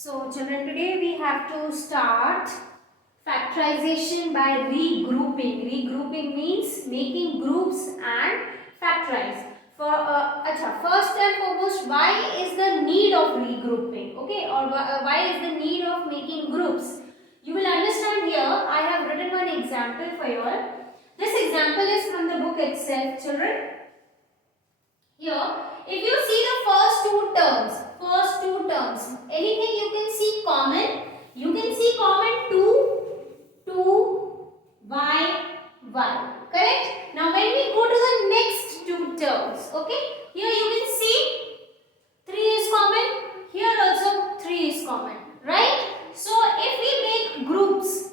So children, today we have to start factorization by regrouping. Regrouping means making groups and factorize. First and foremost, why is the need of regrouping? Okay, or why is the need of making groups? You will understand here. I have written one example for you all. This example is from the book itself, children. Here, if you see the first two terms, anything you can see common. You can see common 2, y, y. Correct? Now, when we go to the next two terms, okay, here you can see 3 is common. Here also 3 is common. Right? So, if we make groups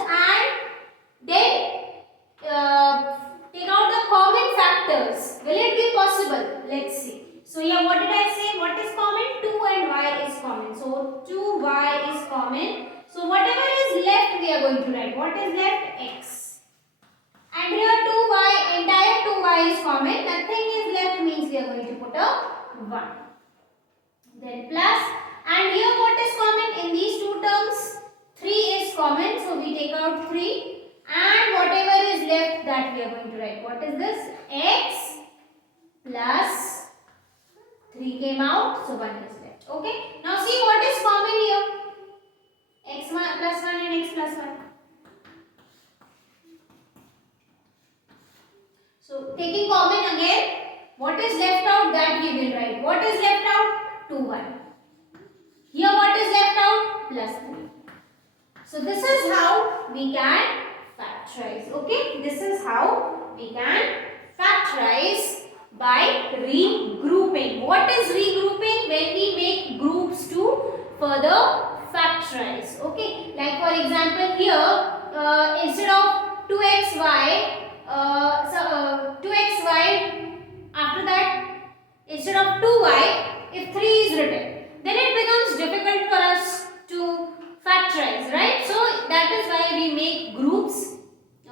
and then take out the common factors, will it be possible? Let's see. So here what did I say? What is common? 2 and y is common. So 2y is common. So whatever is left we are going to write. What is left? X. And here 2y, entire 2y is common. Nothing is left means we are going to put a 1. Then plus. And here what is common? In these two terms, 3 is common. So we take out 3. And whatever is left, that we are going to write. What is this? X plus 3 came out, so 1 is left. Okay. Now see what is common here. X plus 1 and x plus 1. So taking common again, what is left out, that we will write. What is left out? 2y. Here what is left out? Plus 3. So this is how we can factorize. Okay, this is how we can factorize by regrouping. What is regrouping? When we make groups to further factorize. Okay, like for example here, instead of 2xy, 2xy, after that instead of 2y, if 3 is written, then it becomes difficult for us to factorize, right? So that is why we make groups,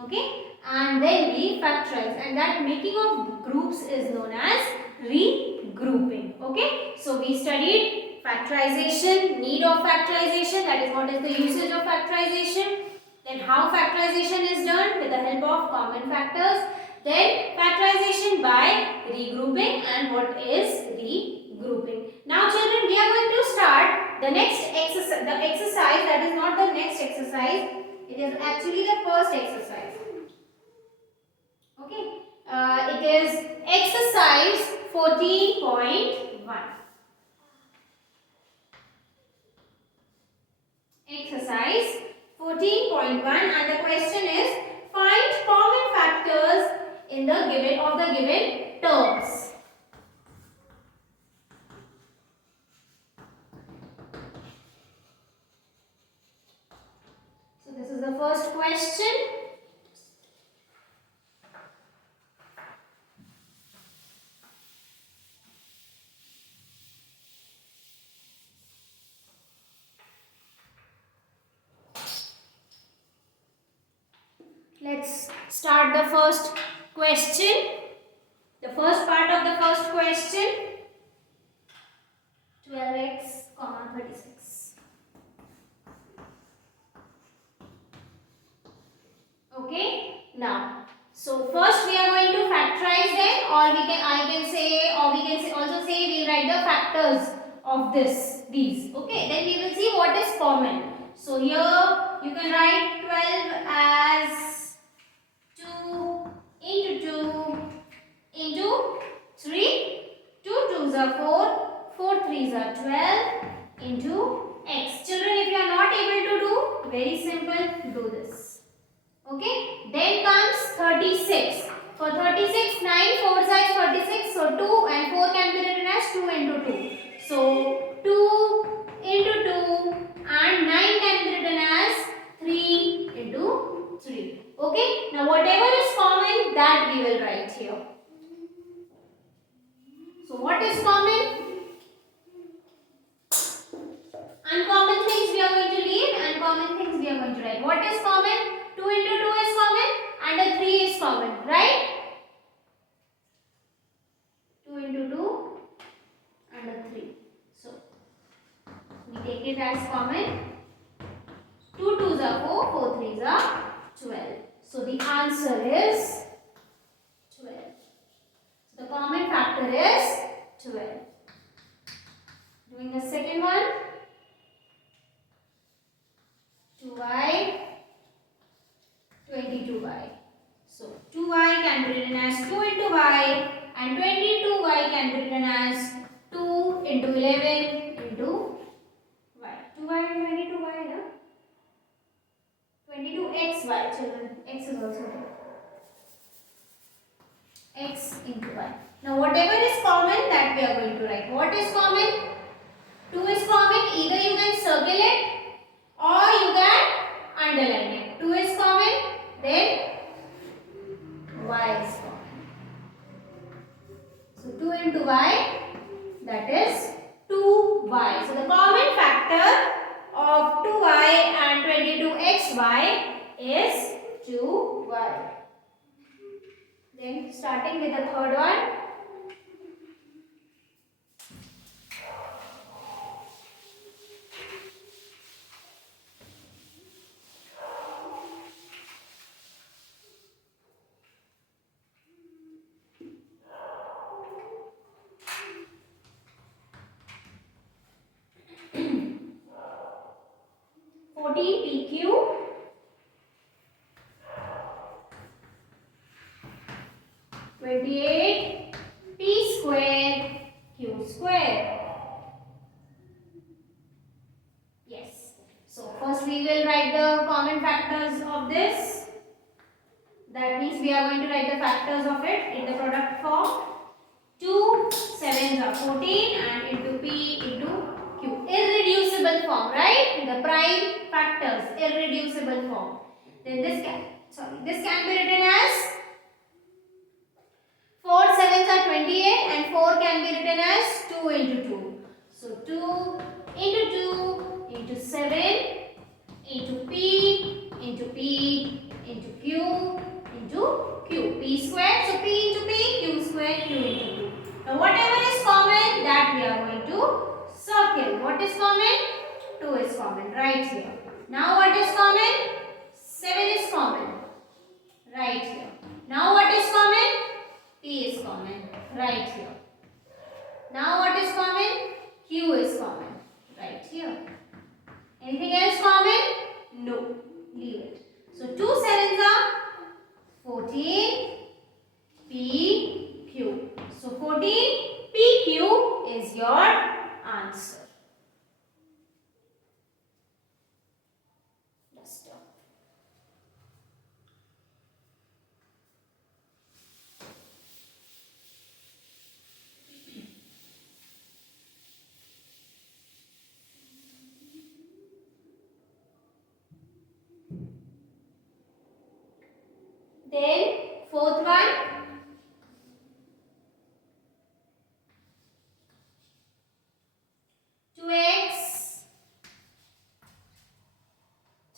okay, and then we factorize, and that making of groups is known as regrouping. Okay, so we studied factorization, need of factorization, that is what is the usage of factorization, then how factorization is done with the help of common factors, then factorization by regrouping, and what is regrouping. Now children, we are going to start the next exercise. The exercise that is not the next exercise, it is actually the first exercise. Okay, it is exercise 14.1. Exercise 14.1, and the question is find common factors in the given terms. So this is the first question. Let's start the first question. The first part of the first question. 12x, 36. Okay. Now, so first we are going to factorize them, or we can also say we'll write the factors of these. Okay. Then we will see what is common. So here you can write 12 as 2 into 3. 2 2s are 4. 4 3s are 12 into x. Children, if you are not able to do, very simple, do this. Okay. Then comes 36. For 36, 9 4s are 36. So 2 and 4 can be written as 2 into 2. So 2 into 2 and 9 can be written as 3 into 3. Okay. Now whatever is common, that we will write here. So what is common? Uncommon things we are going to leave, and common things we are going to write. What is common? 2 into 2 is common and a 3 is common, right? 2 into 2 and a 3. So take it as common. 2 2s are 4, 4 3s are 12. So the answer is 12. So the common factor is 12. Doing the second one. 2y, 22y. So 2y can be written as 2 into y and 22y can be written as 2 into 11 into y. 2y and 22y, no? 22xy, children. X is also there. X into y. Now whatever is common, that we are going to write. What is common? 2 is common. Either you can circle it or you can underline it. 2 is common, then y is common. So 2 into y, that is 2y. So the common factor of 2y and 22xy is 2y. Then starting with the third one. PQ 28 P square Q square. Yes. So first we will write the common factors of this. That means we are going to write the factors of it in the product form. 2 7s are 14 and into P into Q. Irreducible form, right? The prime factors, irreducible form. Then this can be written as 4 7s are 28 and 4 can be written as 2 into 2. So 2 into 2 into 7 into P into P into Q into Q. P square. So P into P, Q square, Q into Q. Now whatever is common, that we are going to circle. What is common? 2 is common right here. Now what is common? 7 is common right here. Now what is common? P is common right here. Now what is common? Q is common right here. Anything else common? No. Leave it. So 2 7s are 14 P Q. So 14 P Q is your answer. Just stop. Then fourth one. 2x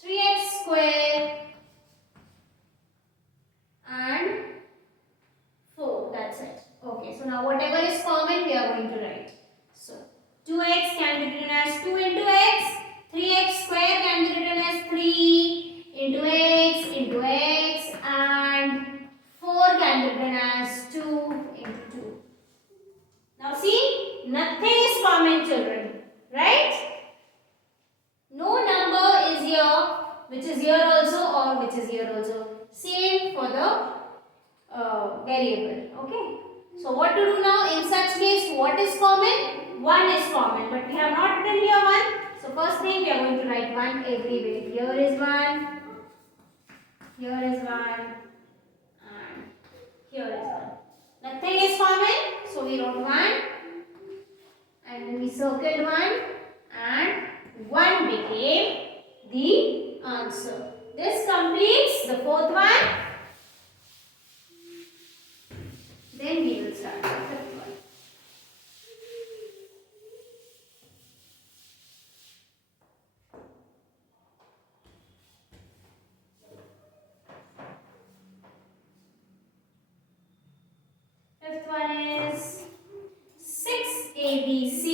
3x square and 4. That's it. Okay, so now whatever is common we are going to write. So 2x can be written as 2 into x, 3x square can be written as 3 into x and 4 can be written as 2 into 2. Now see, nothing is common, children, right? No number is here which is here also or which is here also. Same for the variable. Okay. So what to do now in such case? What is common? 1 is common, but we have not written here 1. So first thing we are going to write 1 everywhere. Here is 1, here is 1 and here is 1. Nothing is common, so we wrote 1 and then we circled 1 and 1 became the answer. This completes the fourth one. Then we will start the fifth one. Fifth one is 6ABC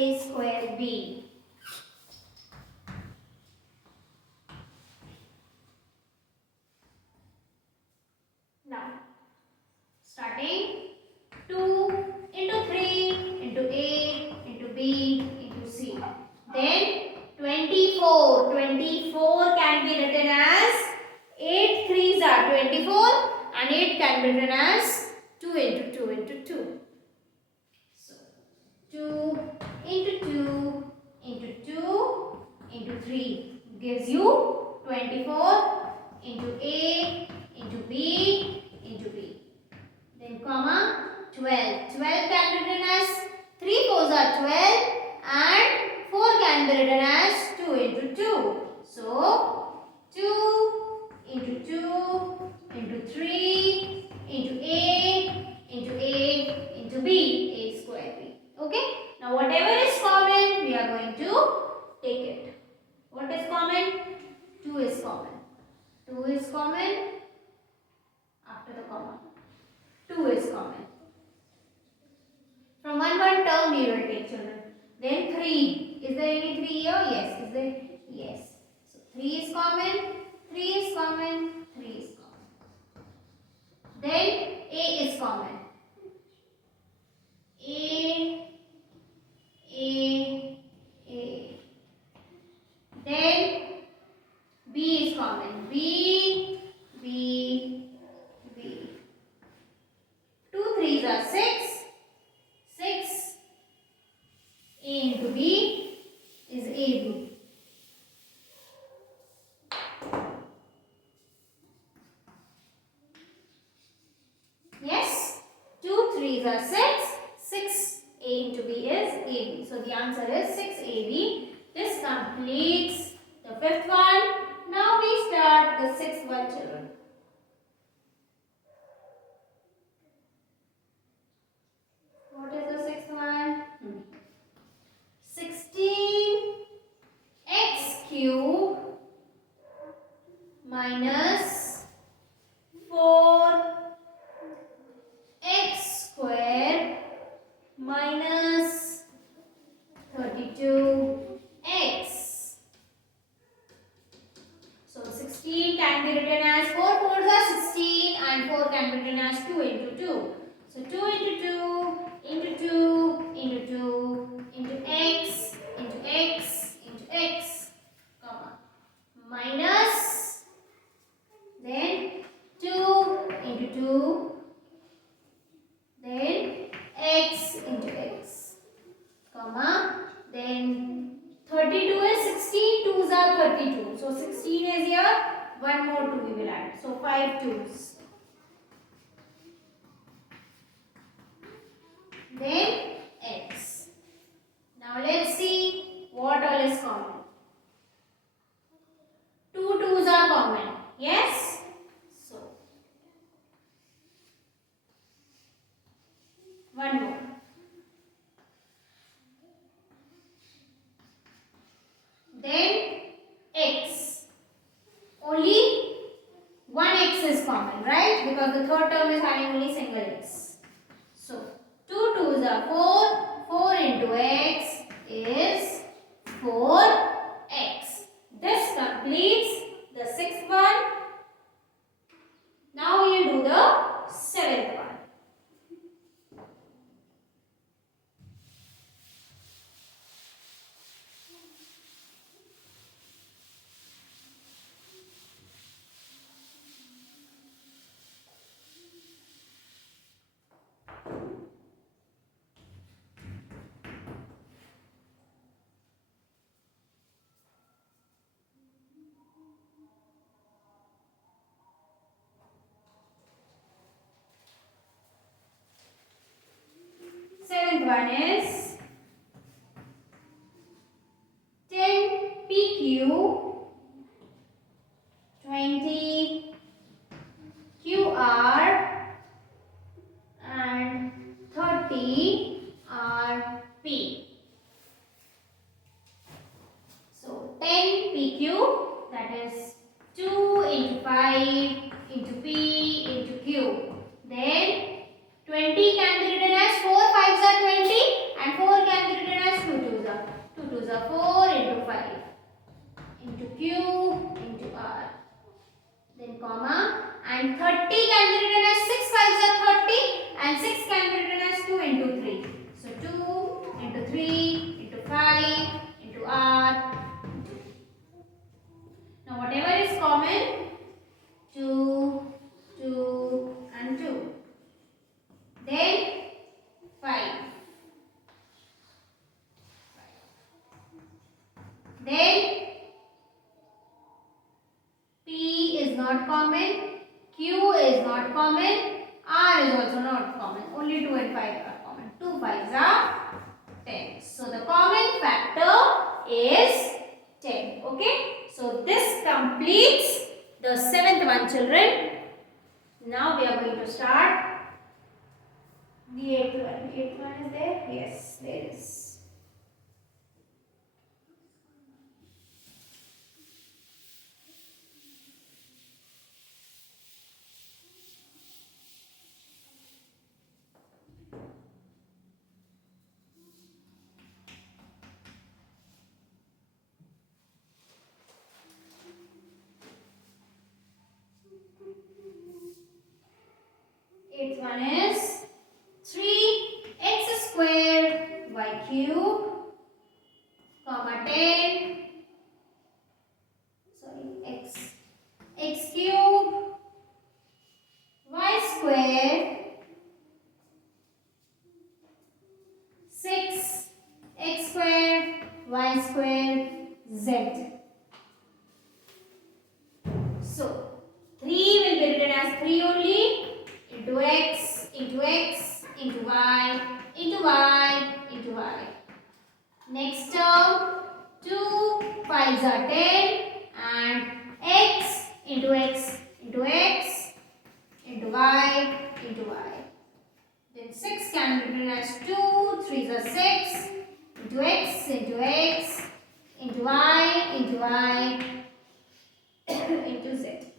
A square B. Now, starting 2 into 3 into A into B into C. Then 24. 24 can be written as 8 threes are 24 and 8 can be written as 2 into 2 into 2. So 2 into 2 into 2 into 3 gives you 24 into A into B into B. Then comma 12. 12 can be written as 3 fours are 12 and 4 can be written as 2 into 2. So 2 into 2 into 3 into A into B, A square B. Okay. Now whatever is common, we are going to take it. What is common? 2 is common. 2 is common after the comma. 2 is common. From one term we will take, children. Then 3. Is there any 3 here? Yes. Is there? Yes. So 3 is common. 3 is common. 3 is common. Then A is common. A. Then B is common. B. 2 threes are 6. 6. A into B is AB. Yes, 2 threes are 6. 6 A into B is AB. So the answer is 6 AB. This completes the 5th one. Now we start the 6th one, children. What is the 6th one? 16x cube minus 4x square minus 32x. So 16 can be written as 4 fours are 16 and 4 can be written as 2 into 2. So 2 into 2 into 2 into 2 into x into x into x, comma, minus, then 2 into 2, then x into x, comma, then 32 is 16, 2s are 32. So 16 is here, one more 2 we will add. So 5 2s. Then x. Now let's see what all is common. 2 2s are common. Yes? So, one more. Then x. Only one x is common, right? Because the third term is having only single x. So 2 2s are 4. 4 into x is 4x. This completes the 6th one. Now we will do the 7th one. Seventh one is 10 PQ 20 QR and 30 RP. So 10 PQ, that is 2 into 5 into P into Q. Then 20 can be written as 4 5s are 20 and 4 can be written as 2 2s 5 into Q into R. Then comma, and 30 can be written as 6 5s are 30 and 6 can be written as 2 into 3. So 2 into 3 into 5 into R. Now whatever is common, 2, 2 and 2. Then 5. Then P is not common, Q is not common, R is also not common. Only 2 and 5 are common. 2 5s are 10. So the common factor is 10. Okay. So this completes the 7th one, children. Now we are going to start the 8th one. 8th one is there? Yes, there is. Eighth one is 3x square y cube, comma 10, x cube y square 6 x square y square z. So 3 will be written as 3 only into x into x into y into y into y. Next term 2 5s are 10 and x into x into x into y into y. Then 6 can be written as 2 3s are 6 into x into x into y into y into z.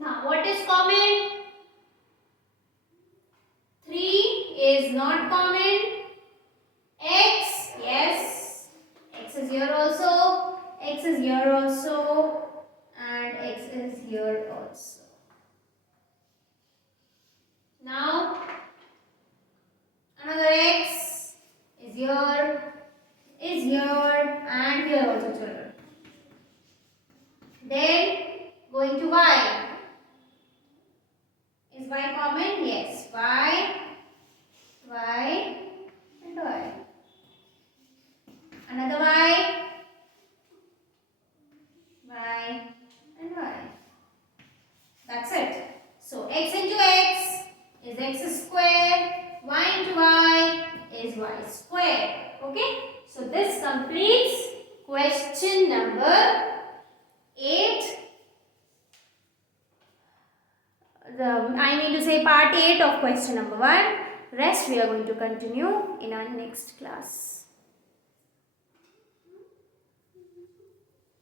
Now what is common? 3 is not common. X, yes, x is here also, x is here also, and x is here also. Now another x is here, and here also, children. Then going to y. Is y common? Yes, y and y. Another y and y. That's it. So x into x is x square, y into y is y square. Okay. So this completes question number 8. I mean to say part 8 of question number 1. Rest we are going to continue in our next class.